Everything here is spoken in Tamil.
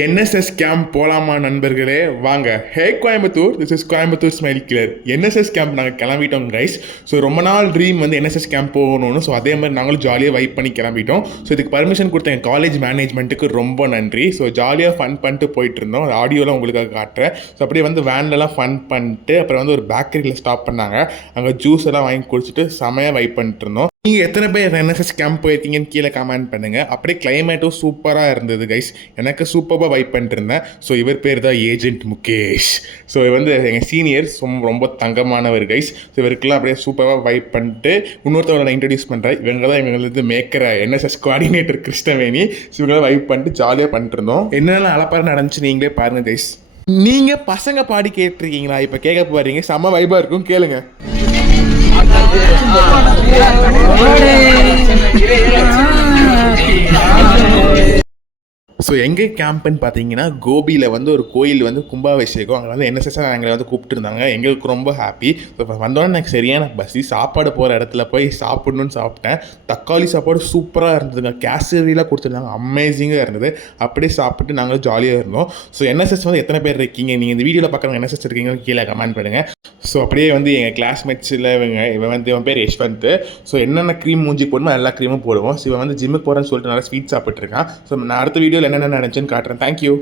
என்எஸ்எஸ் கேம்ப் போகலாமா நண்பர்களே வாங்க. Hey Coimbatore, this is Coimbatore smile clear. NSS camp நாங்கள் கிளம்பிட்டோம் கைஸ். ஸோ ரொம்ப நாள் ட்ரீம் வந்து என்எஸ்எஸ் கேம்ப் போகணும்னு. ஸோ அதே மாதிரி நாங்களும் ஜாலியாக வைப் பண்ணி கிளம்பிட்டோம். ஸோ இதுக்கு பர்மிஷன் கொடுத்த எங்கள் காலேஜ் மேனேஜ்மெண்ட்டுக்கு ரொம்ப நன்றி. ஸோ ஜாலியாக ஃபன் பண்ணிட்டு போயிட்டு இருந்தோம். ஆடியோலாம் உங்களுக்காக காட்டுறேன். ஸோ அப்படியே வந்து வேன்லலாம் ஃபன் பண்ணிட்டு அப்புறம் வந்து ஒரு பேக்கரியில் ஸ்டாப் பண்ணாங்க. அங்கே ஜூஸ் எல்லாம் வாங்கி குடிச்சிட்டு செமையாக வைப் பண்ணிட்டு இருந்தோம். நீங்கள் எத்தனை பேர் என்எஸ்எஸ் கேம்ப் போயிருக்கீங்கன்னு கீழே கமெண்ட் பண்ணுங்கள். அப்படியே கிளைமேட்டும் சூப்பராக இருந்தது கைஸ். எனக்கு சூப்பராக வைப் பண்ணிட்டு இருந்தேன். ஸோ இவர் பேர் தான் ஏஜென்ட் முகேஷ். ஸோ இவர் வந்து எங்கள் சீனியர்ஸ், ரொம்ப தங்கமானவர் கைஸ். ஸோ இவருக்கெல்லாம் அப்படியே சூப்பராக வைப் பண்ணிட்டு இன்னொருத்தவரை நான் இன்ட்ரடியூஸ் பண்ணுறேன். இவங்க தான் இவங்களுக்கு மேய்க்கிற என்எஸ்எஸ் கோஆர்டினேட்டர் கிருஷ்ணவேணி. ஸோ இவங்களாம் வைப் பண்ணிட்டு ஜாலியாக பண்ணிட்டு இருந்தோம். என்னென்ன அலப்பாரம் நடந்துச்சு நீங்களே பாருங்கள் கைஸ். நீங்கள் பசங்க பாடி கேட்டிருக்கீங்களா? இப்போ கேட்க போகிறீங்க, செம்ம வைப்பாக இருக்கும், கேளுங்க. ஸோ எங்கே கேம்ப்னு பார்த்தீங்கன்னா கோபியில் வந்து ஒரு கோயில் வந்து கும்பாபிஷேகம். அங்கே வந்து என்எஸ்எஸ் எங்களை வந்து கூப்பிட்டுருந்தாங்க. எங்களுக்கு ரொம்ப ஹாப்பி. ஸோ வந்தோடனே எனக்கு சரியான பசி. சாப்பாடு போகிற இடத்துல போய் சாப்பிட்ணுன்னு சாப்பிட்டேன். தக்காளி சாப்பாடு சூப்பராக இருந்ததுங்க. கேசரிலாம் கொடுத்துருந்தாங்க, அமேசிங்காக இருந்தது. அப்படியே சாப்பிட்டு நாங்களும் ஜாலியாக இருந்தோம். ஸோ என்எஸ்எஸ் வந்து எத்தனை பேர் இருக்கீங்க, நீங்கள் இந்த வீடியோவில் பார்க்குறவங்க என்எஸ்எஸ் இருக்கீங்கன்னு கீழே கமெண்ட் பண்ணுங்கள். ஸோ அப்படியே வந்து எங்கள் கிளாஸ்மேட்ஸில் இவன் பேர் யஷ்வந்த். ஸோ என்னென்ன க்ரீம் மூஞ்சி போடணுமோ எல்லா க்ரீமும் போடுவோம். ஸோ இவன் வந்து ஜிம்முக்கு போகிறேன்னு சொல்லிட்டு நல்லா ஸ்வீட் சாப்பிட்ருக்கான். ஸோ நான் அடுத்த வீடியோவில் என்னென்ன நினச்சேன்னு காட்டுறேன். தேங்க்யூ.